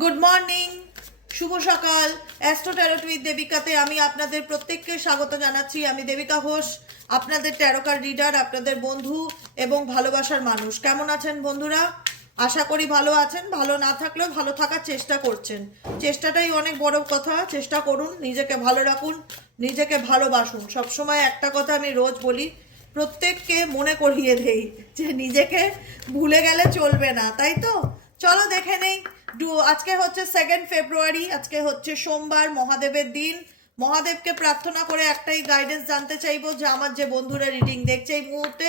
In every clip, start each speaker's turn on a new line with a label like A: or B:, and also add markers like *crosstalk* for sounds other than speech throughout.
A: Good morning শুভ সকাল। Astro tarot দেবিকাতে আমি আপনাদের প্রত্যেককে স্বাগত জানাচ্ছি। আমি দেবিকা ঘোষ, আপনাদের ট্যারোকার রিডার আপনাদের বন্ধু এবং ভালোবাসার মানুষ। কেমন আছেন বন্ধুরা? আশা করি ভালো আছেন। ভালো না থাকলেও ভালো থাকার চেষ্টা করছেন। চেষ্টাটাই অনেক বড় কথা। চেষ্টা করুন, নিজেকে ভালো রাখুন, নিজেকে ভালোবাসুন। সবসময় একটা কথা আমি রোজ বলি, প্রত্যেককে মনে করিয়ে দেই যে নিজেকে ভুলে গেলে চলবে না, তাই তো? চলো দেখে নেই। আজকে হচ্ছে সেকেন্ড ফেব্রুয়ারি আজকে হচ্ছে সোমবার, মহাদেবের দিন। মহাদেবকে প্রার্থনা করে একটাই গাইডেন্স জানতে চাইব যে আমার যে বন্ধুরা রিডিং দেখছে এই মুহূর্তে,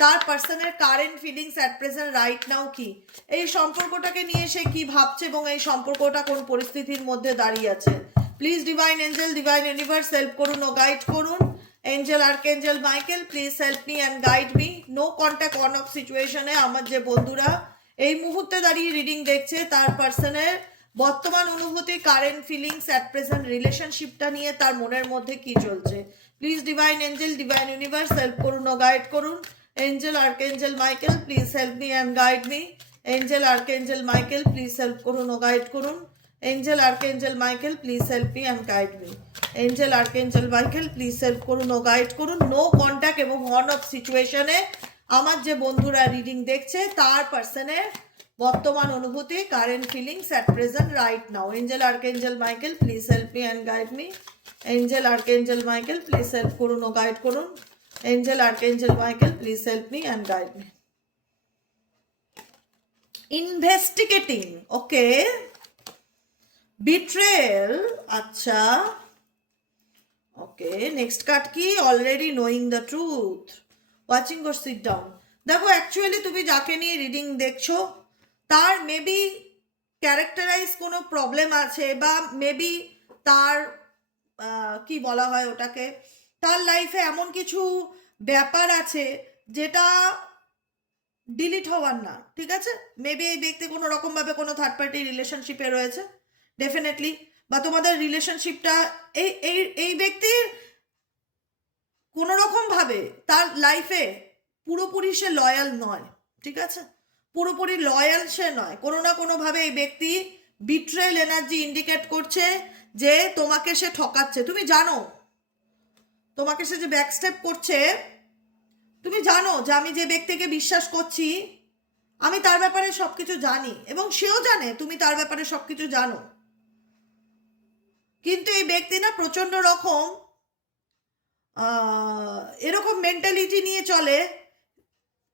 A: তার পার্সনের current feelings at present right now কি? এই সম্পর্কটাকে নিয়ে সে কি ভাবছে এবং এই সম্পর্কটা কোন পরিস্থিতির মধ্যে দাঁড়িয়ে আছে? Please divine angel divine universe help করুন ও গাইড করুন। Angel archangel Michael please help me and guide me no contact on off সিচুয়েশনে আমার যে বন্ধুরা এই মুহূর্তে দাঁড়িয়ে রিডিং দেখছে তার পার্সনের বর্তমান অনুভূতি কারেন্ট ফিলিংস অ্যাট প্রেজেন্ট রিলেশনশিপটা নিয়ে তার মনের মধ্যে কি চলছে? Please divine angel divine universe help করুন ও গাইড করুন। Angel archangel Michael please help me and guide me angel archangel Michael please help করুন ও গাইড করুন। Angel archangel Michael please help me and guide me angel archangel Michael please help করুন ও guide করুন। No contact এবং on off সিচুয়েশনে আমার যে বন্ধুরা রিডিং দেখছে, তার পার্সনের বর্তমান অনুভূতি current feelings at present right now angel archangel Michael please help me and guide me angel archangel Michael please help করুন ও গাইড করুন। Angel archangel Michael please help me and guide me investigating okay betrayal আচ্ছা। Okay next card কি? Already knowing the truth watching gore sit down দেখো actually তুমি যাকে নিয়ে reading দেখছ, তার মেবি ক্যারেক্টারাইজ কোনো প্রবলেম আছে বা মেবি তার কি বলা হয় ওটাকে, তার লাইফে এমন কিছু ব্যাপার আছে যেটা ডিলিট হওয়ার না, ঠিক আছে? মেবি এই ব্যক্তি কোনো রকমভাবে কোনো থার্ড পার্টি রিলেশনশিপে রয়েছে ডেফিনেটলি বা তোমাদের রিলেশনশিপটা এই এই এই ব্যক্তির কোনো রকমভাবে তার লাইফে পুরোপুরি সে লয়াল নয়, ঠিক আছে? পুরোপুরি লয়াল সে নয়। কোনো না কোনোভাবে এই ব্যক্তি বিট্রেল এনার্জি ইন্ডিকেট করছে যে তোমাকে সে ঠকাচ্ছে। তুমি জানো, তোমাকে সে যে ব্যাকস্টেপ করছে, তুমি জানো যে আমি যে ব্যক্তিকে বিশ্বাস করছি, আমি তার ব্যাপারে সব কিছু জানি এবং সেও জানে তুমি তার ব্যাপারে সব কিছু জানো। কিন্তু এই ব্যক্তি না প্রচণ্ড রকম এরকম মেন্টালিটি নিয়ে চলে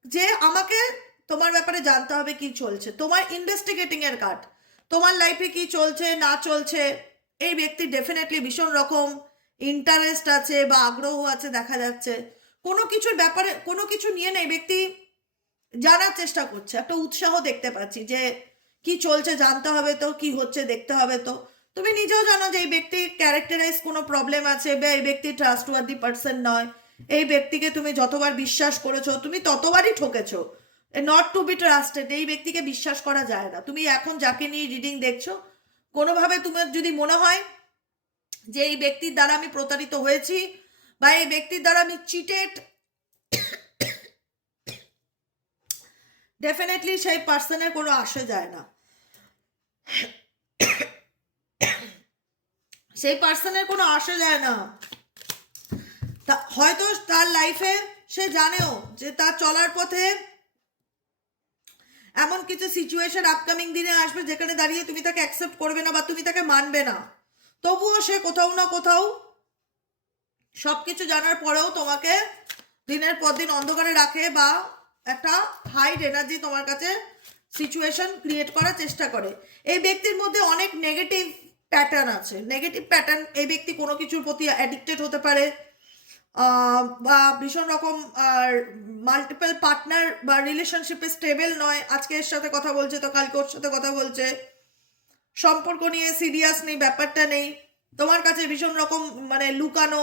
A: যে আমাকে তোমার ব্যাপারে জানতে হবে কি চলছে, তোমার ইনভেস্টিগেটিং এর কার্ড তোমার লাইফে কি চলছে, না চলছে, এই ব্যক্তি ডেফিনেটলি ভীষণ রকম ইন্টারেস্ট আছে বা আগ্রহ আছে দেখা যাচ্ছে। কোনো কিছুর ব্যাপারে, কোনো কিছু নিয়ে নেই ব্যক্তি জানার চেষ্টা করছে। একটা উৎসাহ দেখতে পাচ্ছি যে কি চলছে জানতে হবে তো, কি হচ্ছে দেখতে হবে তো। তুমি নিজেও জানো যে এই ব্যক্তির ক্যারেক্টারাইজ কোনো প্রবলেম আছে বা এই ব্যক্তি ট্রাস্টওয়ার্দি পার্সন নয়। এই ব্যক্তিকে তুমি যতবার বিশ্বাস করেছ, তুমি ততবারই ঠকেছো। নট টু বি ট্রাস্টেড এই ব্যক্তিকে বিশ্বাস করা যায় না। তুমি এখন যাকে নিয়ে রিডিং দেখছ, কোনোভাবে তোমার যদি মনে হয় যে এই ব্যক্তির দ্বারা আমি প্রতারিত হয়েছি বা এই ব্যক্তির দ্বারা আমি চিটেড ডেফিনেটলি *coughs* সেই পার্সনের কোনো আসে যায় না। সেই পার্সনের কোনো আসে যায় না। হয়তো তার লাইফে সে জানেও যে তার চলার পথে এমন কিছু সিচুয়েশন আপকামিং দিনে আসবে যেখানে দাঁড়িয়ে তুমি তাকে অ্যাকসেপ্ট করবে না বা তুমি তাকে মানবে না। তবুও সে কোথাও না কোথাও সব কিছু জানার পরেও তোমাকে দিনের পর দিন অন্ধকারে রাখে বা একটা হাইড এনার্জি তোমার কাছে সিচুয়েশন ক্রিয়েট করার চেষ্টা করে। এই ব্যক্তির মধ্যে অনেক নেগেটিভ প্যাটার্ন আছে। নেগেটিভ প্যাটার্ন এই ব্যক্তি কোনো কিছুর প্রতি অ্যাডিক্টেড হতে পারে বা ভীষণ রকম আর মাল্টিপল পার্টনার বা রিলেশনশিপে স্টেবল নয়। আজকে এর সাথে কথা বলছে তো কালকে ওর সাথে কথা বলছে। সম্পর্ক নিয়ে সিরিয়াস নেই, ব্যাপারটা নেই। তোমার কাছে ভীষণ রকম মানে লুকানো,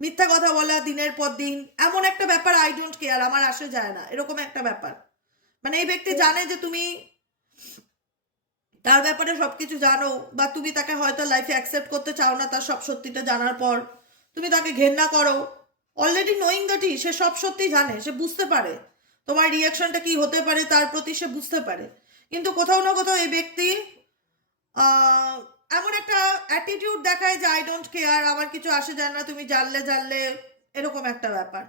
A: মিথ্যা কথা বলা দিনের পর দিন। এমন একটা ব্যাপার আই ডোন্ট কেয়ার আমার আসে যায় না। এরকম একটা ব্যাপার। মানে এই ব্যক্তি জানে যে তুমি তার ব্যাপারে সব কিছু জানো, বা তুমি তাকে হয়তো লাইফে অ্যাকসেপ্ট করতে চাও না, তার সব সত্যিটা জানার পর, তুমি তাকে ঘেন্না করো। অলরেডি নোয়িং দ্যাটি সে সব সত্যি জানে, সে বুঝতে পারে। তোমার রিয়াকশনটা কি হতে পারে, তার প্রতি সে বুঝতে পারে। কিন্তু কোথাও না কোথাও এই ব্যক্তি এমন একটা অ্যাটিটিউড দেখায় যে আই ডোন্ট কেয়ার আমার কিছু আসে যায় না, তুমি জানলে জানলে, এরকম একটা ব্যাপার।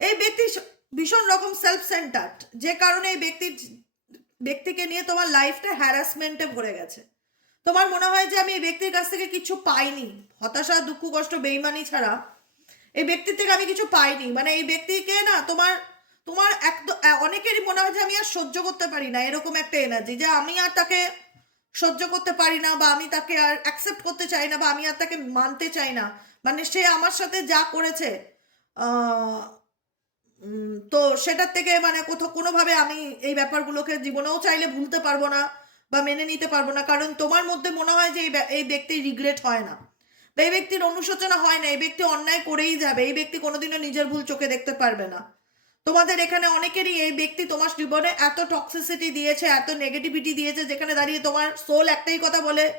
A: এই ব্যক্তি ভীষণ রকম সেলফ সেন্টার্ড যে কারণে এই ব্যক্তির ব্যক্তিকে নিয়ে তোমার লাইফটা হ্যারাসমেন্টে ভরে গেছে। তোমার মনে হয় যে আমি এই ব্যক্তির কাছ থেকে কিছু পাইনি। হতাশা, দুঃখ, কষ্ট, বেইমানি ছাড়া এই ব্যক্তির থেকে আমি কিছু পাইনি। মানে এই ব্যক্তিকে না তোমার তোমার একদম অনেকেরই মনে হয় যে আমি আর সহ্য করতে পারি না, এরকম একটা এনার্জি যে আমি আর তাকে সহ্য করতে পারি না বা আমি তাকে আর অ্যাকসেপ্ট করতে চাই না বা আমি আর তাকে মানতে চাই না। মানে সে আমার সাথে যা করেছে তো সেটার থেকে মানে কোথাও কোনোভাবে আমি এই ব্যাপারগুলোকে জীবনেও চাইলে ভুলতে পারব না বা মেনে নিতে পারব না। কারণ তোমার মধ্যে মনে হয় যে এই ব্যা- এই ব্যক্তির রিগ্রেট হয় না। বা এই ব্যক্তির অনুশোচনা হয় না, এই ব্যক্তি অন্যায় করেই যাবে, এই ব্যক্তি কোনোদিনও নিজের ভুল চোখে দেখতে পারবে না। তোমাদের এখানে অনেকেরই এই ব্যক্তি তোমার জীবনে এত টক্সিসিটি দিয়েছে, এত নেগেটিভিটি দিয়েছে, যেখানে দাঁড়িয়ে তোমার সোল একটাই কথা বলে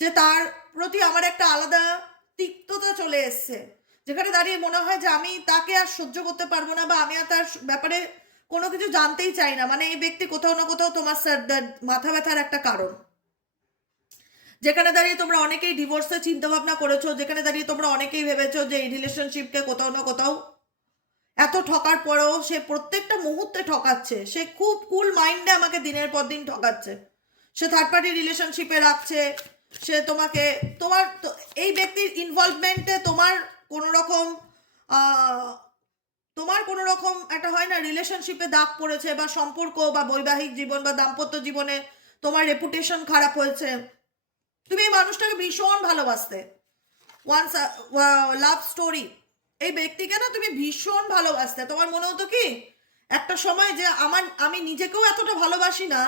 A: যে তার প্রতি আমার একটা আলাদা তিক্ততা চলে এসছে। যেখানে দাঁড়িয়ে মনে হয় যে আমি তাকে আর সহ্য করতে পারব না বা আমি আর তার ব্যাপারে কোনো কিছু জানতেই চাই না। মানে এই ব্যক্তি কোথাও না কোথাও তোমার মাথা ব্যথার একটা কারণ। যেখানে দাঁড়িয়ে তোমরা অনেকেই ডিভোর্সের চিন্তা ভাবনা করেছ, যেখানে দাঁড়িয়ে তোমরা অনেকেই ভেবেছো যে এই রিলেশনশিপকে কোথাও না কোথাও এত ঠকার পরেও সে প্রত্যেকটা মুহূর্তে ঠকাচ্ছে। সে খুব কুল মাইন্ডে আমাকে দিনের পর দিন ঠকাচ্ছে। সে থার্ড পার্টি রিলেশনশিপে রাখছে, সে তোমাকে তোমার এই ব্যক্তির ইনভলভমেন্টে তোমার কোনো রকম তোমার কোনো রকম একটা হয় না রিলেশনশিপে দাগ পড়েছে বা সম্পর্ক বা বৈবাহিক জীবন বা দাম্পত্য জীবনে তোমার রেপুটেশন খারাপ হয়েছে। তুমি এই মানুষটাকে ভীষণ ভালোবাসতে। ওয়ান্স লাভ স্টোরি এই ব্যক্তিকে না তুমি ভীষণ ভালোবাসতে। তোমার মনে হতো কি, একটা সময় যে আমার, আমি নিজেকেও এতটা ভালোবাসি না,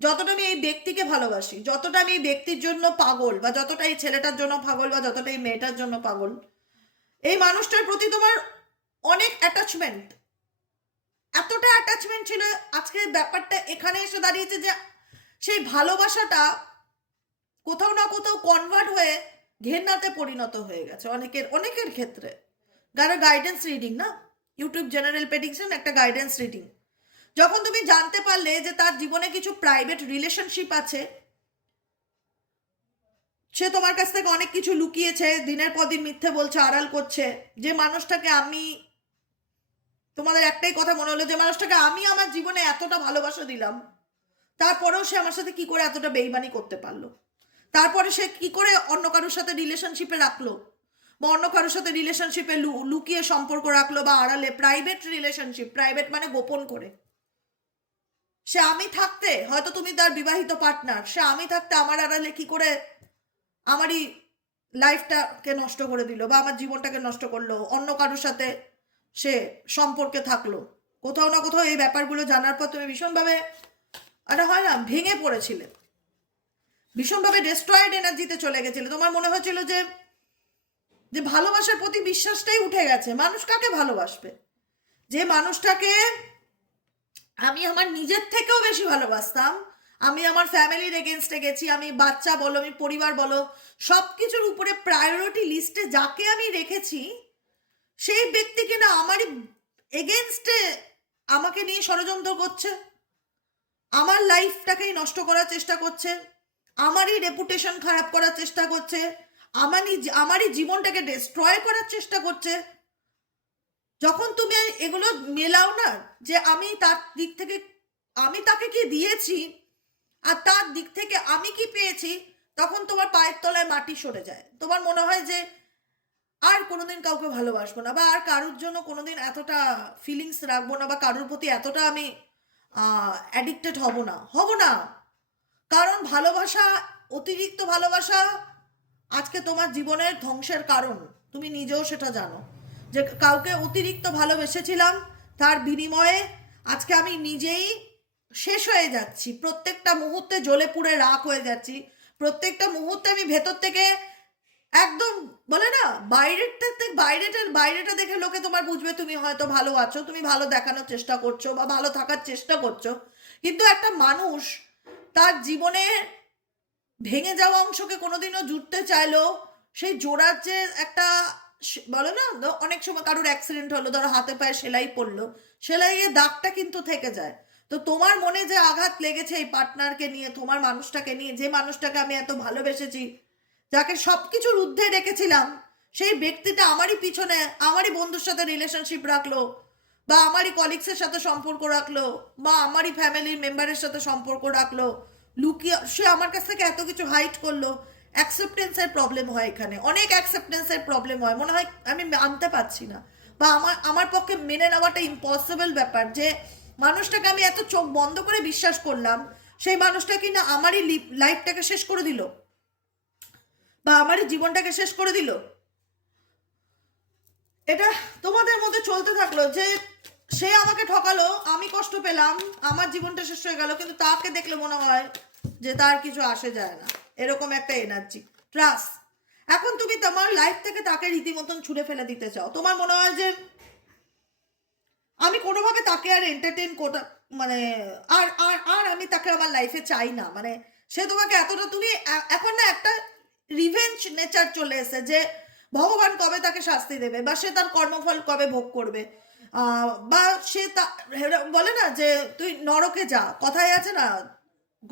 A: যতটা আমি এই ব্যক্তিকে ভালোবাসি, যতটা আমি এই ব্যক্তির জন্য পাগল বা যতটা এই ছেলেটার জন্য পাগল বা যতটা এই মেয়েটার জন্য পাগল এই মানুষটার প্রতি তোমার অনেক অ্যাটাচমেন্ট এতটা অ্যাটাচমেন্ট ছিল আজকে ব্যাপারটা এখানে এসে দাঁড়িয়েছে যে সেই ভালোবাসাটা কোথাও না কোথাও কনভার্ট হয়ে ঘেন্নাতে পরিণত হয়ে গেছে অনেকের অনেকের ক্ষেত্রে। কারণ গাইডেন্স রিডিং না? ইউটিউব জেনারেল প্রেডিকশন একটা গাইডেন্স রিডিং যখন তুমি জানতে পারলে যে তার জীবনে কিছু প্রাইভেট রিলেশনশিপ আছে সে তোমার কাছ থেকে অনেক কিছু লুকিয়েছে, দিনের পর দিন মিথ্যে বলছে, আড়াল করছে। যে মানুষটাকে আমি, তোমাদের একটাই কথা মনে হলো, যে মানুষটাকে আমি আমার জীবনে এতটা ভালোবাসা দিলাম, তারপরেও সে আমার সাথে কি করে এতটা বেইমানি করতে পারল? তারপরে সে কি করে অন্য কারোর সাথে রিলেশনশিপে রাখল? বা অন্য কারোর সাথে রিলেশনশিপে লুকিয়ে সম্পর্ক রাখল বা আড়ালে প্রাইভেট রিলেশনশিপ প্রাইভেট মানে গোপন করে। সে আমি থাকতে, হয়তো তুমি তার বিবাহিত পার্টনার সে আমি থাকতে আমার আড়ালে কি করে আমারই লাইফটাকে নষ্ট করে দিল বা আমার জীবনটাকে নষ্ট করল, অন্য কারোর সাথে সে সম্পর্কে থাকল। কোথাও না কোথাও এই ব্যাপারগুলো জানার পর তুমি ভীষণভাবে একটা হয় না, ভেঙে পড়েছিলে। ভীষণভাবে ডেস্ট্রয়েড এনার্জিতে চলে গেছিলে। তোমার মনে হয়েছিল যে যে ভালোবাসার প্রতি বিশ্বাসটাই উঠে গেছে। মানুষ কাকে ভালোবাসবে? যে মানুষটাকে আমি আমার নিজের থেকেও বেশি ভালোবাসতাম আমি আমার ফ্যামিলির এগেনস্টে গেছি, আমি বাচ্চা বলো, আমি পরিবার বলো সব কিছুর উপরে প্রায়োরিটি লিস্টে যাকে আমি রেখেছি, সেই ব্যক্তিকে না আমারই এগেনস্টে আমাকে নিয়ে ষড়যন্ত্র করছে, আমার লাইফটাকেই নষ্ট করার চেষ্টা করছে, আমারই রেপুটেশন খারাপ করার চেষ্টা করছে আমারই আমারই জীবনটাকে ডিস্ট্রয় করার চেষ্টা করছে। যখন তুমি এগুলো মেলাও না, যে আমি তার দিক থেকে, আমি তাকে কি দিয়েছি আর তার দিক থেকে আমি কি পেয়েছি? তখন তোমার পায়ের তলায় মাটি সরে যায়। তোমার মনে হয় যে আর কোনোদিন কাউকে ভালোবাসবো না বা আর কারোর জন্য কোনোদিন এতটা ফিলিংস রাখব না বা কারোর প্রতি এতটা আমি অ্যাডিক্টেড হব না। হব না। কারণ ভালোবাসা, অতিরিক্ত ভালোবাসা আজকে তোমার জীবনের ধ্বংসের কারণ। তুমি নিজেও সেটা জানো। যে কাউকে অতিরিক্ত ভালোবেসেছিলাম, তার বিনিময়ে আজকে আমি নিজেই শেষ হয়ে যাচ্ছি। প্রত্যেকটা মুহূর্তে জ্বলে পুড়ে রাখ হয়ে যাচ্ছি। প্রত্যেকটা মুহূর্তে আমি ভেতর থেকে একদম, বলে না বাইরেটা থেকে বাইরেটার বাইরেটা দেখে লোকে তোমার বুঝবে তুমি হয়তো ভালো আছো, তুমি ভালো দেখানোর চেষ্টা করছ বা ভালো থাকার চেষ্টা করছ। কিন্তু একটা মানুষ তার জীবনে ভেঙে যাওয়া অংশকে কোনোদিনও জুটতে চাইলেও সেই জোড়ার যে একটা বলে না, অনেক সময় কারোর অ্যাক্সিডেন্ট হলো, ধরো হাতে পায়ে সেলাই পড়ল, সেলাইয়ের দাগটা কিন্তু থেকে যায়। তো তোমার মনে যে আঘাত লেগেছে এই পার্টনারকে নিয়ে, তোমার মানুষটাকে নিয়ে, যে মানুষটাকে আমি এত ভালোবেসেছি, যাকে সব কিছুর ঊর্ধ্বে রেখেছিলাম, সেই ব্যক্তিটা আমারই পিছনে, আমারই বন্ধুর সাথে রিলেশনশিপ রাখল, বা আমারই কলিগসের সাথে সম্পর্ক রাখল, বা আমারই ফ্যামিলির মেম্বারের সাথে সম্পর্ক রাখল, লুকিয়ে, সে আমার কাছ থেকে এত কিছু হাইট করল অ্যাকসেপ্টেন্সের প্রবলেম হয় এখানে, অনেক অ্যাকসেপ্টেন্সের প্রবলেম হয়, মনে হয় আমি আনতে পারছি না, বা আমার আমার পক্ষে মেনে নেওয়াটা ইম্পসিবল ব্যাপার যে মানুষটাকে আমি এত চোখ বন্ধ করে বিশ্বাস করলাম, সেই মানুষটা কি না আমারই লাইফটাকে শেষ করে দিল? বা আমারই জীবনটাকে শেষ করে দিল? এটা তোমাদের মধ্যে চলতে থাকল যে সে আমাকে ঠকালো, আমি কষ্ট পেলাম, আমার জীবনটা শেষ হয়ে গেল, কিন্তু তাকে দেখলে মনে হয় যে তার কিছু আসে যায় না। এরকম একটা এনার্জি ট্রাস্ট এখন তুমি তোমার লাইফ থেকে তাকে রীতিমতন ছুড়ে ফেলে দিতে চাও। তোমার মনে হয় যে আমি কোনোভাবে তাকে আর এন্টারটেন কোটা মানে আর আর আর আমি তাকে আমার লাইফে চাই না। মানে সে তোমাকে এতটা, তুমি এখন না একটা রিভেঞ্জ নেচার চলে এসেছে যে ভগবান কবে তাকে শাস্তি দেবে বা সে তার কর্মফল কবে ভোগ করবে। বা সে তা বলে না যে তুই নরকে যা কথায় আছে না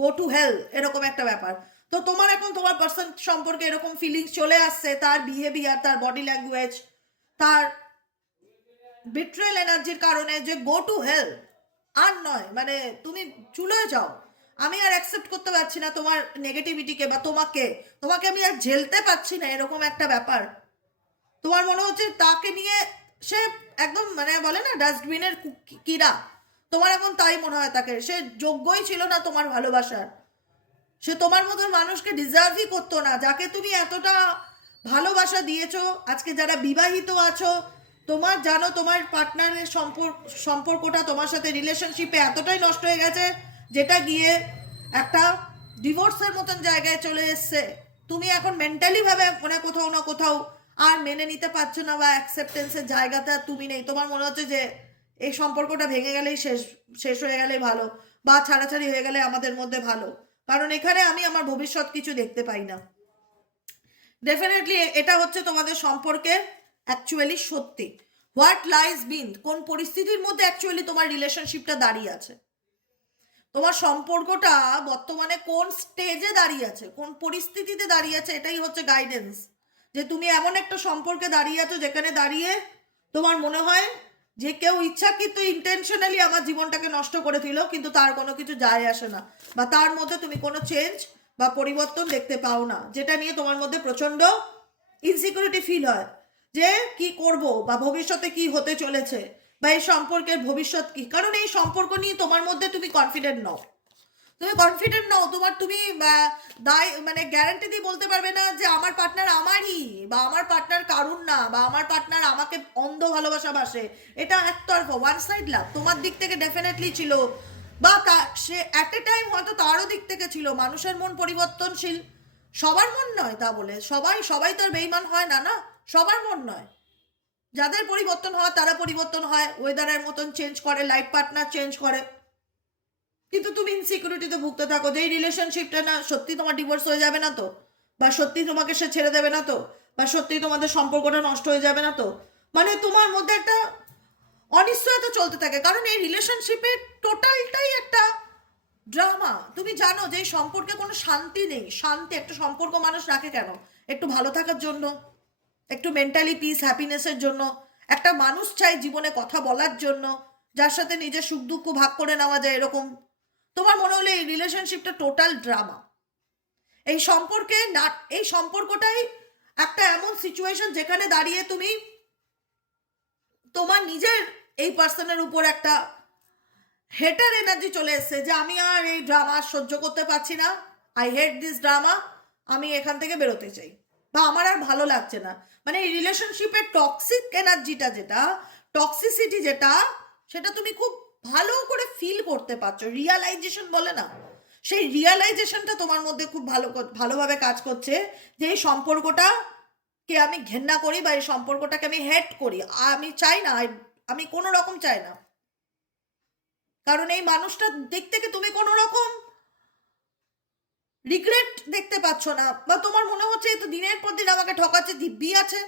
A: গো টু হেল এরকম একটা ব্যাপার। তো তোমার এখন তোমার পার্সন সম্পর্কে এরকম ফিলিংস চলে আসছে, তার বিহেভিয়ার তার বডি ল্যাঙ্গুয়েজ তার বিট্রেল এনার্জির কারণে যে গো টু হেল আর নয় মানে তুমি চুলে যাও। আমি আর অ্যাকসেপ্ট করতে পারছি না তোমার নেগেটিভিটিকে বা তোমাকে। তোমাকে আমি আর ঝেলতে পারছি না, এরকম একটা ব্যাপার। তোমার মনে হচ্ছে তাকে নিয়ে সে একদম মানে বলে না ডাস্টবিনের কিরা। তোমার এখন তাই মনে হয় তাকে। সে যোগ্যই ছিল না তোমার ভালোবাসার। সে তোমার মতন মানুষকে ডিজার্ভই করতো না, যাকে তুমি এতটা ভালোবাসা দিয়েছ। আজকে যারা বিবাহিত আছো তোমার জানো তোমার পার্টনারের সম্পর্ক, সম্পর্কটা তোমার সাথে রিলেশনশিপে এতটাই নষ্ট হয়ে গেছে, যেটা গিয়ে একটা ডিভোর্সের মতন জায়গায় চলে এসছে। তুমি এখন মেন্টালি ভাবে মানে কোথাও না কোথাও আর মেনে নিতে পারছ না বা অ্যাকসেপ্টেন্সের জায়গাটা আর তুমি নেই। তোমার মনে হচ্ছে যে এই সম্পর্কটা ভেঙে গেলেই শেষ শেষ হয়ে গেলেই ভালো বা ছাড়াছাড়ি হয়ে গেলে আমাদের মধ্যে ভালো। কারণ এখানে আমি আমার ভবিষ্যৎ কিছু দেখতে পাই না। ডেফিনেটলি এটা হচ্ছে তোমাদের সম্পর্কে অ্যাকচুয়ালি সত্যি। হোয়াট লাইজ বিন কোন পরিস্থিতির মধ্যে অ্যাকচুয়ালি তোমার রিলেশনশিপটা দাঁড়িয়ে আছে? তোমার সম্পর্কটা বর্তমানে কোন স্টেজে দাঁড়িয়ে আছে? কোন পরিস্থিতিতে দাঁড়িয়ে আছে? এটাই হচ্ছে গাইডেন্স যে তুমি এমন একটা সম্পর্কে দাঁড়িয়ে আছো যেখানে দাঁড়িয়ে তোমার মনে হয় যে কেউ ইচ্ছাকৃত ইন্টেনশনালি আমার জীবনটাকে নষ্ট করে দিল, কিন্তু তার কোনো কিছু যায় আসে না। বা তার মধ্যে তুমি কোনো চেঞ্জ বা পরিবর্তন দেখতে পাও না, যেটা নিয়ে তোমার মধ্যে প্রচণ্ড ইনসিকিউরিটি ফিল হয়। যে কি করব বা ভবিষ্যতে কি হতে চলেছে বা এই সম্পর্কের ভবিষ্যৎ কি? কারণ এই সম্পর্ক নিয়ে তোমার মধ্যে তুমি কনফিডেন্ট নও। তুমি কনফিডেন্ট নও, তোমার তুমি দায় মানে গ্যারান্টি দিয়ে বলতে পারবে না যে আমার পার্টনার আমারই বা আমার পার্টনার কারুর না বা আমার পার্টনার আমাকে অন্ধ ভালোবাসা বাসে। এটা একতরফা ওয়ান সাইড লাভ তোমার দিক থেকে ডেফিনেটলি ছিল বা তা- সে অ্যাট এ টাইম হয়তো তারও দিক থেকে ছিল। মানুষের মন পরিবর্তনশীল। সবার মন নয় তা বলে। সবাই সবাই তো আর বেইমান হয় না না? সবার মন নয়। যাদের পরিবর্তন হয়, তারা পরিবর্তন হয় ওয়েদারের মতন চেঞ্জ করে লাইফ পার্টনার চেঞ্জ করে। কিন্তু তুমি ইনসিকিউরিটিতে ভুগতে থাকো যে এই রিলেশনশিপটা না, সত্যি তোমার ডিভোর্স হয়ে যাবে না তো? বা সত্যি তোমাকে সে ছেড়ে দেবে না তো? বা সত্যি তোমাদের সম্পর্কটা নষ্ট হয়ে যাবে না তো? মানে তোমার মধ্যে একটা অনিশ্চয়তা চলতে থাকে। কারণ এই রিলেশনশিপের টোটালটাই একটা ড্রামা তুমি জানো যে এই সম্পর্কে কোনো শান্তি নেই। শান্তি, একটা সম্পর্ক মানুষ রাখে কেন? একটু ভালো থাকার জন্য। একটু মেন্টালি পিস হ্যাপিনেসের জন্য। একটা মানুষ চাই জীবনে কথা বলার জন্য, যার সাথে নিজের সুখ দুঃখ ভাগ করে নেওয়া যায় এরকম। তোমার মনে হলো এই রিলেশনশিপটা টোটাল ড্রামা এই সম্পর্কে না, এই সম্পর্কটাই একটা এমন সিচুয়েশন যেখানে দাঁড়িয়ে তুমি তোমার নিজের এই পার্সনের উপর একটা হেটার এনার্জি চলে এসছে যে আমি আর এই ড্রামা সহ্য করতে পারছি না। আই হেট দিস ড্রামা আমি এখান থেকে বেরোতে চাই। বা আমার আর ভালো লাগছে না। মানে এই রিলেশনশিপের টক্সিক এনার্জিটা যেটা টক্সিসিটি যেটা, সেটা তুমি খুব ভালো করে ফিল করতে পারছ। রিয়ালাইজেশন বলে না। সেই রিয়ালাইজেশনটা তোমার মধ্যে খুব ভালো ভালোভাবে কাজ করছে যে এই সম্পর্কটা কে আমি ঘেন্না করি বা এই সম্পর্কটাকে আমি হেট করি। আমি চাই না আমি কোনো রকম চাই না। কারণ এই মানুষটার দিক থেকে তুমি কোনো রকম রিগ্রেট দেখতে পাচ্ছ না। বা তোমার মনে হচ্ছে তো দিনের পর দিন আমাকে ঠকাচ্ছে, দিব্যি আছে।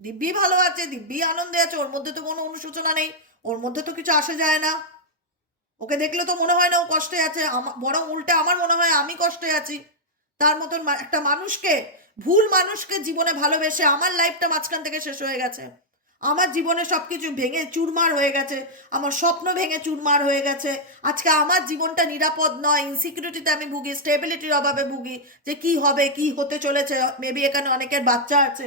A: দিব্যি ভালো আছে, দিব্যি আনন্দে আছে, ওর মধ্যে তো কোনো অনুশোচনা নেই, ওর মধ্যে তো কিছু আসে যায় না। ওকে দেখলে তো মনে হয় না ও কষ্টে আছে বরং উল্টে আমার মনে হয় আমি কষ্টে আছি। তার মতন একটা মানুষকে, ভুল মানুষকে জীবনে ভালোবেসে আমার লাইফটা মাঝখান থেকে শেষ হয়ে গেছে। আমার জীবনে সবকিছু ভেঙে চুরমার হয়ে গেছে। আমার স্বপ্ন ভেঙে চুরমার হয়ে গেছে। আজকে আমার জীবনটা নিরাপদ নয়। ইনসিকিউরিটিতে আমি ভুগি স্টেবিলিটির অভাবে ভুগি যে কি হবে, কি হতে চলেছে। মেবি এখানে অনেকের বাচ্চা আছে।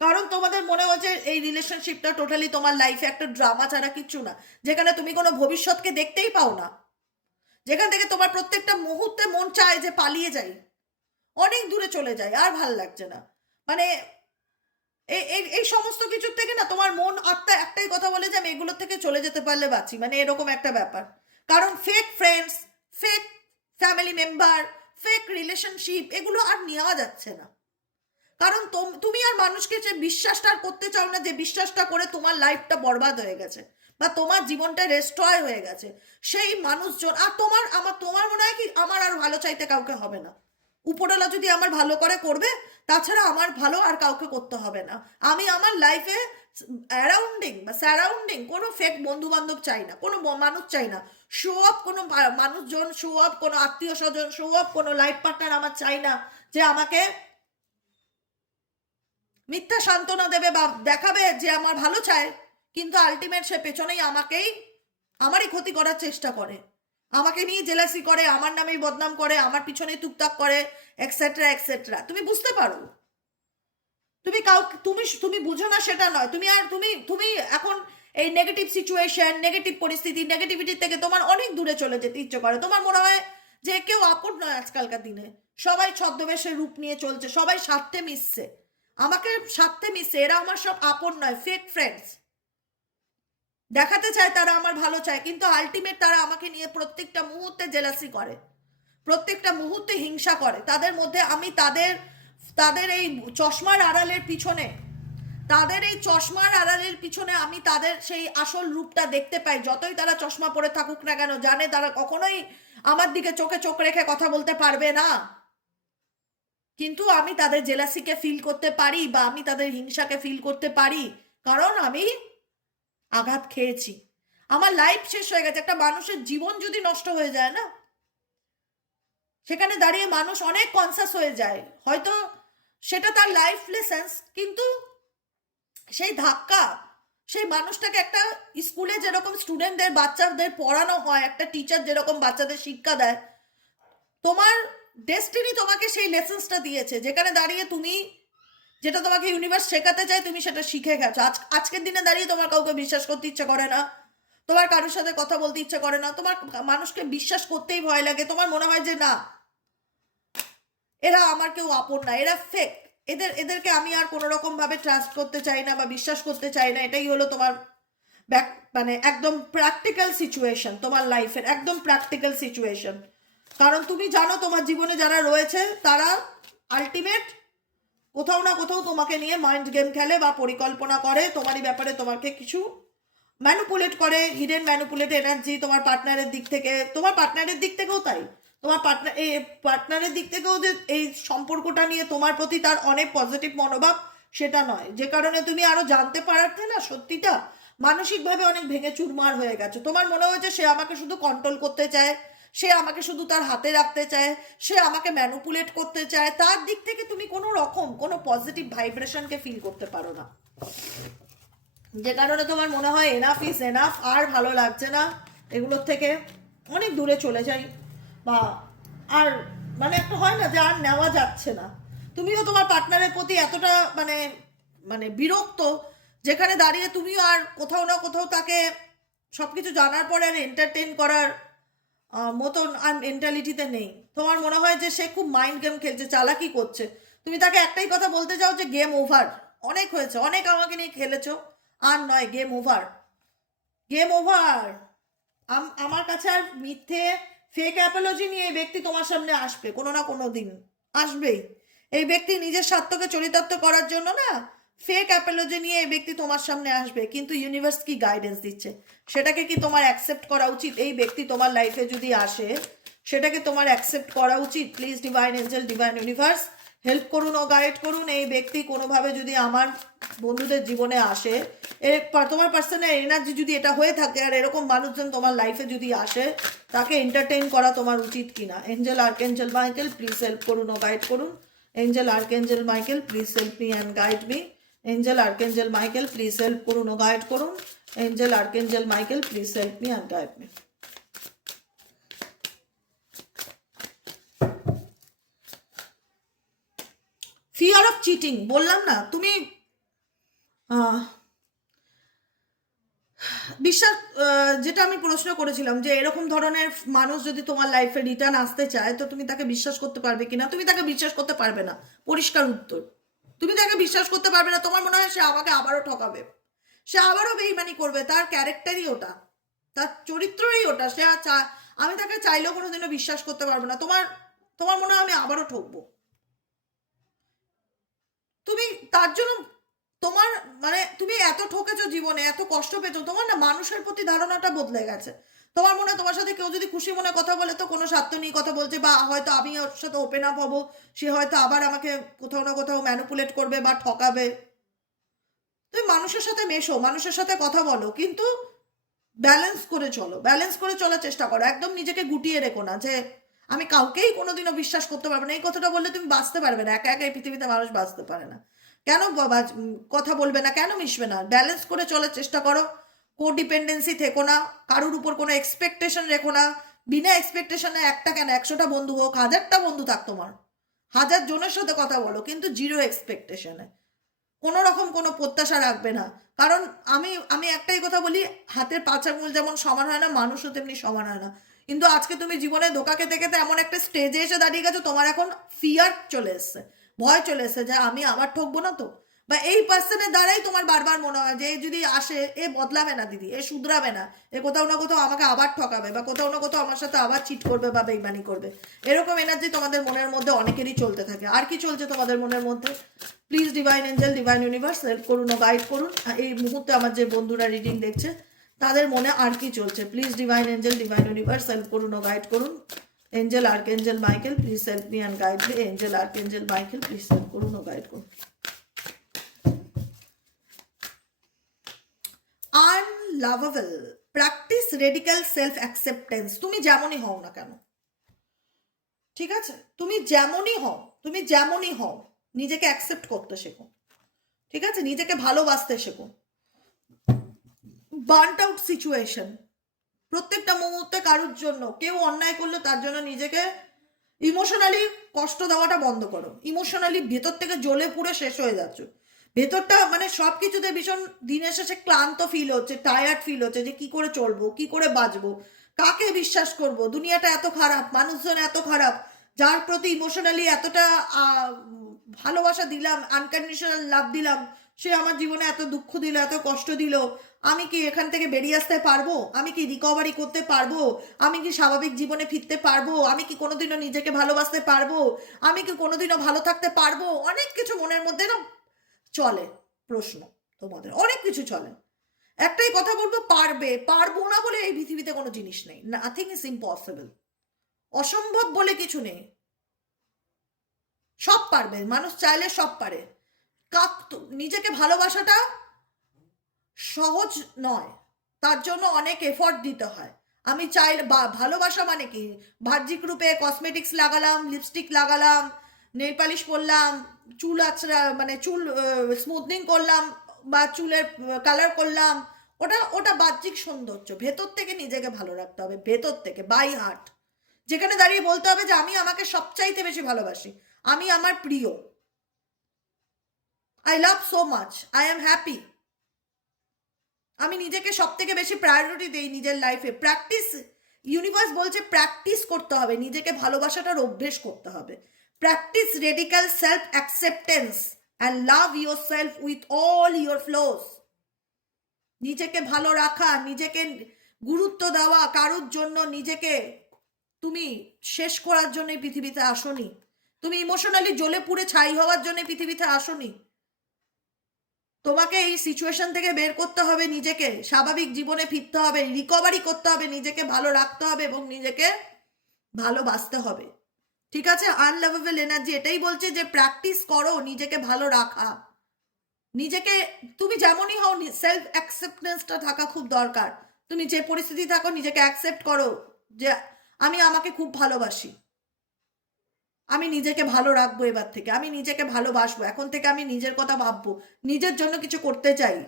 A: কারণ তোমাদের মনে হচ্ছে এই রিলেশনশিপটা টোটালি তোমার লাইফে একটা ড্রামা ছাড়া কিচ্ছু না। যেখানে তুমি কোনো ভবিষ্যৎকে দেখতেই পাও না। যেখান থেকে তোমার প্রত্যেকটা মুহূর্তে মন চায় যে পালিয়ে যাই। অনেক দূরে চলে যায় আর ভালো লাগছে না। মানে এই, এই- সমস্ত কিছুর থেকে না তোমার মন আত্মা একটাই কথা বলে যে আমি এগুলোর থেকে চলে যেতে পারলে বাঁচি। মানে এরকম একটা ব্যাপার। কারণ fake friends fake family member fake relationship এগুলো আর নেওয়া যাচ্ছে না। কারণ তুমি আর মানুষকে যে বিশ্বাসটা আর করতে চাও না, যে বিশ্বাসটা করে তোমার লাইফটা বরবাদ হয়ে গেছে বা তোমার জীবনটা রেস্ট্রয় হয়ে গেছে, সেই মানুষজন, আর তোমার, আমার, তোমার মনে হয় কি, আমার আর ভালো চাইতে কাউকে হবে না। উপরওয়ালা যদি আমার ভালো করে করবে, তাছাড়া আমার ভালো আর কাউকে করতে হবে না। আমি আমার লাইফে অ্যারাউন্ডিং বা স্যারাউন্ডিং কোনো ফেক বন্ধু বান্ধব চাই না, কোনো মানুষ চাই না। শো আপ কোনো মানুষজন শো আপ কোনো আত্মীয় স্বজন শো আপ কোনো লাইফ পার্টনার আমার চাই না, যে আমাকে মিথ্যা সান্ত্বনা দেবে বা দেখাবে যে আমার ভালো চায়, কিন্তু আলটিমেট সে পেছনেই আমাকেই, আমারই ক্ষতি করার চেষ্টা করে। আমাকে নিয়ে জেলাসি করে, আমার নামেই বদনাম করে, আমার পিছনে টুকটাক করে এক্সেট্রা এক্সেট্রা তুমি বুঝতে পারো? তুমি কাউ তুমি তুমি বুঝো না সেটা নয়। তুমি আর, তুমি তুমি এখন এই নেগেটিভ সিচুয়েশন নেগেটিভ পরিস্থিতি নেগেটিভিটি থেকে তোমার অনেক দূরে চলে যেতে ইচ্ছে করে। তোমার মনে হয় যে কেউ আপন নয় আজকালকার দিনে। সবাই ছদ্মবেশের রূপ নিয়ে চলছে, সবাই স্বার্থে মিশছে। আমাকে স্বার্থে মিশছে, এরা আমার সব আপন নয় ফেক ফ্রেন্ডস দেখাতে চায় তারা আমার ভালো চায়, কিন্তু আলটিমেট তারা আমাকে নিয়ে প্রত্যেকটা মুহূর্তে জেলাসি করে, প্রত্যেকটা মুহূর্তে হিংসা করে। তাদের মধ্যে আমি তাদের তাদের এই চশমার আড়ালের পিছনে, তাদের এই চশমার আড়ালের পিছনে আমি তাদের সেই আসল রূপটা দেখতে পাই। যতই তারা চশমা পরে থাকুক না কেন, জানে তারা কখনোই আমার দিকে চোখে চোখ রেখে কথা বলতে পারবে না। কিন্তু আমি তাদের জেলাসিকে ফিল করতে পারি বা আমি তাদের হিংসাকে ফিল করতে পারি। কারণ আমি আঘাত খেয়েছি। আমার লাইফ শেষ হয়ে গেছে। একটা মানুষের জীবন যদি নষ্ট হয়ে যায় না, সেখানে দাঁড়িয়ে মানুষ অনেক কনসাস হয়ে যায়। হয়তো সেটা তার লাইফ লেসেন্স কিন্তু সেই ধাক্কা, সেই মানুষটাকে একটা স্কুলে যেরকম স্টুডেন্টদের বাচ্চাদের পড়ানো হয়, একটা টিচার যেরকম বাচ্চাদের শিক্ষা দেয়, তোমার ডেস্টিনি তোমাকে সেই লেসেন্সটা দিয়েছে। যেখানে দাঁড়িয়ে তুমি যেটা তোমাকে ইউনিভার্স শেখাতে চায়, তুমি সেটা শিখে গেছো। আজ, আজকের দিনে দাঁড়িয়ে তোমার কাউকে বিশ্বাস করতে ইচ্ছে করে না। তোমার কারোর সাথে কথা বলতে ইচ্ছে করে না। তোমার মানুষকে বিশ্বাস করতেই ভয় লাগে। তোমার মনে হয় যে, না, এরা আমার কেউ আপন না। এরা ফেক এদের, এদেরকে আমি আর কোনো রকম ভাবে ট্রাস্ট করতে চাই না বা বিশ্বাস করতে চাই না। এটাই হলো তোমার ব্যাক মানে একদম প্র্যাকটিক্যাল সিচুয়েশন তোমার লাইফের একদম প্র্যাকটিক্যাল সিচুয়েশন কারণ তুমি জানো তোমার জীবনে যারা রয়েছে, তারা আলটিমেট কোথাও না কোথাও তোমাকে নিয়ে মাইন্ড গেম খেলে বা পরিকল্পনা করে, তোমারই ব্যাপারে তোমাকে কিছু ম্যানুপুলেট করে হিডেন ম্যানুপুলেট এনার্জি তোমার পার্টনারের দিক থেকে। তোমার পার্টনারের দিক থেকেও তাই। তোমার পার্টনার এই পার্টনারের দিক থেকেও যে এই সম্পর্কটা নিয়ে তোমার প্রতি তার অনেক পজিটিভ মনোভাব, সেটা নয়। যে কারণে তুমি আরও জানতে পারতে না সত্যিটা, মানসিকভাবে অনেক ভেঙে চুরমার হয়ে গেছে। তোমার মনে হয়েছে সে আমাকে শুধু কন্ট্রোল করতে চায় সে আমাকে শুধু তার হাতে রাখতে চায়, সে আমাকে ম্যানুপুলেট করতে চায়, তার দিক থেকে তুমি কোনো রকম, কোনো পজিটিভ ভাইব্রেশনকে ফিল করতে পারো না। যে কারণে তোমার মনে হয় এনাফ ইজ এনাফ আর ভালো লাগছে না, এগুলোর থেকে অনেক দূরে চলে যাই। বা আর মানে একটা হয় না যে আর নেওয়া যাচ্ছে না। তুমিও তোমার পার্টনারের প্রতি এতটা মানে মানে বিরক্ত, যেখানে দাঁড়িয়ে তুমিও আর কোথাও না কোথাও তাকে সব কিছু জানার পরে আর এন্টারটেন করার মতন আর মেন্টালিটিতে নেই। তোমার মনে হয় যে সে খুব মাইন্ড গেম খেলছে, চালাকি করছে। তুমি তাকে একটাই কথা বলতে চাও যে গেম ওভার অনেক হয়েছে, অনেক আমাকে নিয়ে খেলেছো। আর নয় গেম ওভার গেম ওভার আমার কাছে আর মিথ্যে ফেক অ্যাপোলজি নিয়ে এই ব্যক্তি তোমার সামনে আসবে, কোনো না কোনো দিন। আসবেই। এই ব্যক্তি নিজের স্বার্থকে চরিতার্থ করার জন্য না ফেক অ্যাপোলজি নিয়ে এই ব্যক্তি তোমার সামনে আসবে, কিন্তু ইউনিভার্স কি গাইডেন্স দিচ্ছে? সেটাকে কি তোমার অ্যাকসেপ্ট করা উচিত? এই ব্যক্তি তোমার লাইফে যদি আসে, সেটাকে তোমার অ্যাকসেপ্ট করা উচিত? Please divine angel divine universe help করুন ও গাইড করুন। এই ব্যক্তি কোনোভাবে যদি আমার বন্ধুদের জীবনে আসে তোমার পার্সনের এনার্জি যদি এটা হয়ে থাকে, আর এরকম মানুষজন তোমার লাইফে যদি আসে, তাকে এন্টারটেইন করা তোমার উচিত কিনা? Angel archangel Michael please help করুন ও গাইড করুন। Angel archangel Michael please help me and guide me angel archangel Michael please help করুন ও গাইড করুন। Angel archangel Michael please help me and guide me fear of cheating বললাম না, তুমি বিশ্বাস যেটা আমি প্রশ্ন করেছিলাম যে এরকম ধরনের মানুষ যদি তোমার লাইফে রিটার্ন আসতে চায়, তো তুমি তাকে বিশ্বাস করতে পারবে কিনা? তুমি তাকে বিশ্বাস করতে পারবে না। পরিষ্কার উত্তর। তুমি তাকে বিশ্বাস করতে পারবে না, তোমার মনে হয় সে আমাকে আবারও ঠকাবে। সে আবারও বেইমানি করবে, তার ক্যারেক্টারই ওটা, তার চরিত্রই ওটা, সে আমি তাকে চাইলেও কোনোদিনও বিশ্বাস করতে পারব না, তোমার তোমার মনে হয় আমি আবারও ঠকবো। তুমি তার জন্য তোমার মানে তুমি এত ঠকেছো জীবনে, এত কষ্ট পেয়েছ, তোমার না মানুষের প্রতি ধারণাটা বদলে গেছে। তোমার মনে তোমার সাথে কেউ যদি খুশি মনে কথা বলে, তো কোনো স্বার্থ নিয়ে কথা বলছে, বা হয়তো আমি ওর সাথে ওপেন আপ হব, সে হয়তো আবার আমাকে কোথাও না কোথাও ম্যানুপুলেট করবে বা ঠকাবে। তুমি মানুষের সাথে মেশো, মানুষের সাথে কথা বলো, কিন্তু ব্যালেন্স করে চলো ব্যালেন্স করে চলার চেষ্টা করো, একদম নিজেকে গুটিয়ে রেখো না যে আমি কাউকেই কোনোদিনও বিশ্বাস করতে পারব না। এই কথাটা বললে তুমি বাঁচতে পারবে না, একা একা এই পৃথিবীতে মানুষ বাঁচতে পারে না। কেন কথা বলবে না, কেন মিশবে না? ব্যালেন্স করে চলার চেষ্টা করো কো ডিপেন্ডেন্সি থেকো না, কারোর উপর কোনো এক্সপেকটেশন রেখো না, বিনা এক্সপেকটেশনে একটা কেন, একশোটা বন্ধু হোক, হাজারটা বন্ধু থাক তোমার। হাজার জনের সাথে কথা বলো, কিন্তু জিরো এক্সপেকটেশনে কোনো রকম কোনো প্রত্যাশা রাখবে না। কারণ আমি আমি একটাই কথা বলি, হাতের পাঁচ আঙুল যেমন সমান হয় না, মানুষও তেমনি সমান হয় না। কিন্তু আজকে তুমি জীবনে ধোকা খেতে খেতে এমন একটা স্টেজে এসে দাঁড়িয়ে গেছো, তোমার এখন ফিয়ার চলে এসছে, ভয় চলে এসছে যে আমি আবার ঠকবো না তো? বা এই পার্সনের দ্বারাই তোমার বারবার মনে হয় যে যদি আসে, এ বদলাবে না দিদি, এ শুধরাবে না, এ কোথাও না কোথাও আমাকে আবার ঠকাবে বা কোথাও না কোথাও আমার সাথে আবার চিট করবে বা বেইমানি করবে। এরকম এনার্জি তোমাদের মনের মধ্যে অনেকেরই চলতে থাকে। আর কি চলছে তোমাদের মনের মধ্যে? Please divine angel divine universe help করুন গাইড করুন। এই মুহূর্তে আমার যে বন্ধুরা রিডিং দেখছে, তাদের মনে আর কি চলছে? Please divine angel divine universe help করুন গাইড করুন। Angel archangel Michael please help me and guide me angel archangel Michael please help করুন ও গাইড করুন। Unlovable practice radical self acceptance তুমি যেমনই হও না কেন? ঠিক আছে? তুমি যেমনই হও, তুমি যেমনই হও, নিজেকে অ্যাকসেপ্ট করতে শেখো। ঠিক আছে? নিজেকে ভালোবাসতে শেখো। বার্ন আউট সিচুয়েশন প্রত্যেকটা মুহূর্তে কারোর জন্য, কেউ অন্যায় করল তার জন্য নিজেকে ইমোশনালি কষ্ট দেওয়াটা বন্ধ করো। ইমোশনালি ভেতর থেকে জ্বলে পুড়ে শেষ হয়ে যাচ্ছ। ভেতরটা মানে সব কিছুতে ভীষণ দিনের শেষে ক্লান্ত ফিল হচ্ছে টায়ার্ড ফিল হচ্ছে যে কি করে চলবো, কি করে বাঁচবো, কাকে বিশ্বাস করব? দুনিয়াটা এত খারাপ, মানুষজন এত খারাপ, যার প্রতি ইমোশনালি এতটা ভালোবাসা দিলাম আনকন্ডিশনাল লাভ দিলাম, সে আমার জীবনে এত দুঃখ দিল, এত কষ্ট দিল, আমি কি এখান থেকে বেরিয়ে আসতে পারব? আমি কি রিকভারি করতে পারব? আমি কি স্বাভাবিক জীবনে ফিরতে পারব? আমি কি কোনোদিনও নিজেকে ভালোবাসতে পারব? আমি কি কোনোদিনও ভালো থাকতে পারব? অনেক কিছু মনের মধ্যে না চলে প্রশ্ন তোমাদের। অনেক কিছু চলে। একটাই কথা বলব, পারবে। পারব না বলে এই পৃথিবীতে কোনো জিনিস নেই। নাথিং ইজ ইম্পসিবল অসম্ভব বলে কিছু নেই। সব পারবে। মানুষ চাইলে সব পারে। কাক নিজেকে ভালোবাসাটা সহজ নয়। তার জন্য অনেক এফর্ট দিতে হয়। আমি চাই ভালোবাসা মানে কি? বাহ্যিক রূপে কসমেটিক্স লাগালাম লিপস্টিক লাগালাম নেল পালিশ করলাম, চুল আছড়া মানে চুল স্মুথনিং করলাম বা চুলের কালার করলাম, ওটা ওটা বাহ্যিক সৌন্দর্য। ভেতর থেকে নিজেকে ভালো রাখতে হবে, ভেতর থেকে বাই হার্ট যেখানে দাঁড়িয়ে বলতে হবে যে, আমি আমাকে সবচাইতে বেশি ভালোবাসি, আমি আমার প্রিয়। I love so much I am happy আমি নিজেকে সব থেকে বেশি প্রায়োরিটি দেই নিজের লাইফে প্র্যাকটিস ইউনিভার্স বলছে প্র্যাকটিস করতে হবে, নিজেকে ভালোবাসাটার অভ্যেস করতে হবে। Radical self acceptance and love yourself with all your flaws নিজেকে ভালো রাখা, নিজেকে গুরুত্ব দেওয়া কারোর জন্য নিজেকে তুমি শেষ করার জন্য পৃথিবীতে আসনি। তুমি ইমোশনালি জ্বলে পুড়ে ছাই হওয়ার জন্য পৃথিবীতে আসনি। তোমাকে এই সিচুয়েশন থেকে বের করতে হবে নিজেকে। স্বাভাবিক জীবনে ফিরতে হবে রিকভারি করতে হবে, নিজেকে ভালো রাখতে হবে এবং নিজেকে ভালোবাসতে হবে। ঠিক আছে? আনলাভেবল এনার্জি এটাই বলছে যে প্র্যাকটিস করো, নিজেকে ভালো রাখা। নিজেকে, তুমি যেমনই হও সেলফ অ্যাকসেপ্টেন্সটা থাকা খুব দরকার। তুমি যে পরিস্থিতি থাকো, নিজেকে অ্যাকসেপ্ট করো যে আমি আমাকে খুব ভালোবাসি। আমি নিজেকে ভালো রাখব এবার থেকে। আমি নিজেকে ভালোবাসবো। এখন থেকে আমি নিজের কথা ভাববো। নিজের জন্য কিছু করতে চাই।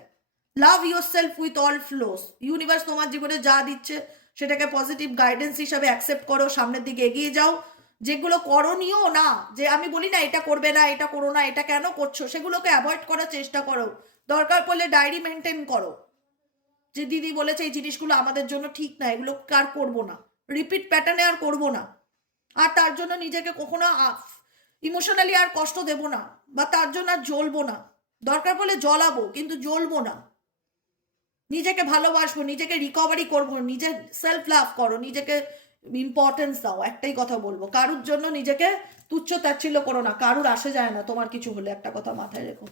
A: Love yourself with all flaws universe তোমার জীবনে যা দিচ্ছে, সেটাকে পজিটিভ গাইডেন্স হিসাবে অ্যাকসেপ্ট করো। সামনের দিকে এগিয়ে যাও। যেগুলো করণীয় না, যে আমি বলি না এটা করবে না, এটা করো না, এটা কেন করছ, সেগুলোকে অ্যাভয়েড করার চেষ্টা করো। দরকার পড়লে ডায়েরি মেনটেন করো। যে দিদি বলেছে এই জিনিসগুলো আমাদের জন্য ঠিক না, এগুলো কার করব না। রিপিট প্যাটার্নে আর করব না। আর তার জন্য নিজেকে কখনো ইমোশনালি আর কষ্ট দেব না, বা তার জন্য আর জ্বলবো না। দরকার পড়লে জ্বলাবো, কিন্তু জ্বলবো না। নিজেকে ভালোবাসবো, নিজেকে রিকভারি করব, নিজের সেলফ লাভ করো, নিজেকে ইম্পর্টেন্স দাও, একটাই কথা বলব। কারুর জন্য নিজেকে তুচ্ছ তাচ্ছিল্য করো না, কারুর আসে যায় না তোমার কিছু হলে, একটা কথা মাথায় রেখো।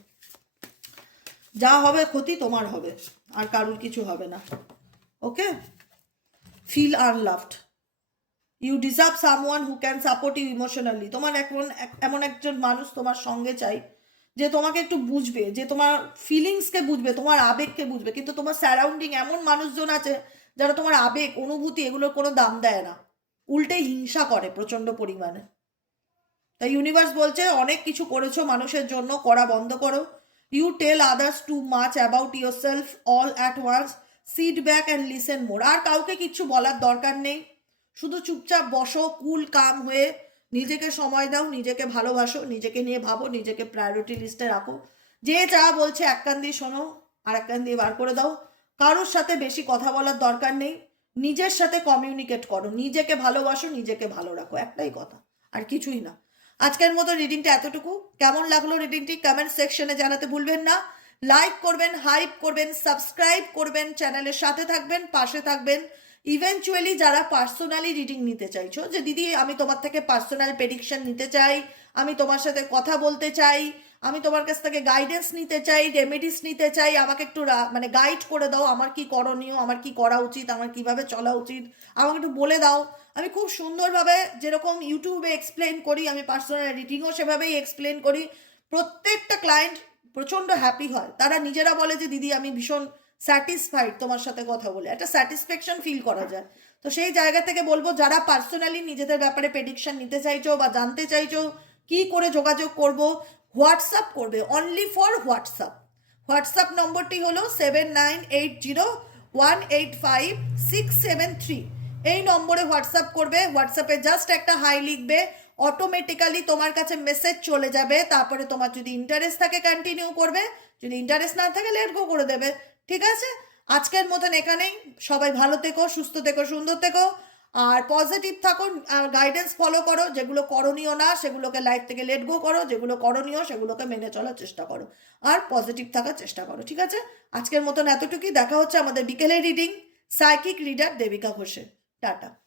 A: যা হবে ক্ষতি তোমার হবে, আর কারুর কিছু হবে না। Okay feel unloved you deserve someone who can support you emotionally তোমার এখন এমন একজন মানুষ তোমার সঙ্গে চাই, যে তোমাকে একটু বুঝবে, যে তোমার ফিলিংসকে বুঝবে, তোমার আবেগকে বুঝবে, কিন্তু তোমার সারাউন্ডিং এমন মানুষজন আছে যারা তোমার আবেগ, অনুভূতি এগুলোর কোনো দাম দেয় না। উল্টে হিংসা করে প্রচণ্ড পরিমাণে। তাই ইউনিভার্স বলছে, অনেক কিছু করেছ মানুষের জন্য, করা বন্ধ করো। You tell others too much about yourself all at once sit back and listen more আর কাউকে কিছু বলার দরকার নেই। শুধু চুপচাপ বসো, কুল, কাম হয়ে নিজেকে সময় দাও, নিজেকে ভালোবাসো, নিজেকে নিয়ে ভাবো, নিজেকে প্রায়োরিটি লিস্টে রাখো। যে যা বলছে এক কান দিয়ে শোনো আর এক কান দিয়ে বার করে দাও। কারোর সাথে বেশি কথা বলার দরকার নেই। নিজের সাথে কমিউনিকেট করো। নিজেকে ভালোবাসো, নিজেকে ভালো রাখো। একটাই কথা। আর কিছুই না। আজকের মতো রিডিংটা এতটুকু। কেমন লাগল রিডিংটি কমেন্ট সেকশনে জানাতে ভুলবেন না। লাইক করবেন হাইপ করবেন সাবস্ক্রাইব করবেন চ্যানেলের সাথে থাকবেন, পাশে থাকবেন। ইভেনচুয়ালি যারা পার্সোনালি রিডিং নিতে চাইছো, যে দিদি, আমি তোমার থেকে পার্সোনাল প্রেডিকশন নিতে চাই, আমি তোমার সাথে কথা বলতে চাই আমি তোমার কাছ থেকে গাইডেন্স নিতে চাই রেমেডিস নিতে চাই, আমাকে একটু মানে গাইড করে দাও আমার কি করণীয়, আমার কি করা উচিত, আমার কীভাবে চলা উচিত। আমাকে একটু বলে দাও। আমি খুব সুন্দরভাবে যেরকম ইউটিউবে এক্সপ্লেন করি, আমি পার্সোনাল রিডিংও সেভাবেই এক্সপ্লেন করি। প্রত্যেকটা ক্লায়েন্ট প্রচণ্ড হ্যাপি হয়। তারা নিজেরা বলে যে, দিদি, আমি ভীষণ স্যাটিসফাইড তোমার সাথে কথা বলে। একটা স্যাটিসফ্যাকশন ফিল করা যায়। তো সেই জায়গা থেকে বলব, যারা পার্সোনালি নিজেদের ব্যাপারে প্রেডিকশন নিতে চাইছো বা জানতে চাইছো, কি করে যোগাযোগ করব হোয়াটসঅ্যাপ করবে অনলি ফর হোয়াটসঅ্যাপ। হোয়াটসঅ্যাপ নম্বরটি হলো seven nine eight zero one eight five six seven three এই নম্বরে হোয়াটসঅ্যাপ করবে, হোয়াটসঅ্যাপে জাস্ট একটা হাই লিখবে অটোমেটিক্যালি তোমার কাছে মেসেজ চলে যাবে, তারপরে তোমার যদি ইন্টারেস্ট থাকে কন্টিনিউ করবে, যদি ইন্টারেস্ট না থাকে লেট গো করে দেবে, ঠিক আছে? আজকের মতন এখানেই, সবাই ভালো থেকো, সুস্থ থেকো, সুন্দর থেকো। আর পজিটিভ থাকো গাইডেন্স ফলো করো, যেগুলো করণীয় না, সেগুলোকে লাইফ থেকে লেট গো করো, যেগুলো করণীয়, সেগুলোকে মেনে চলার চেষ্টা করো। আর পজিটিভ থাকার চেষ্টা করো, ঠিক আছে? আজকের মতন এতটুকুই, দেখা হচ্ছে আমাদের বিকেলের রিডিং সাইকিক রিডার দেবিকা ঘোষে টাটা।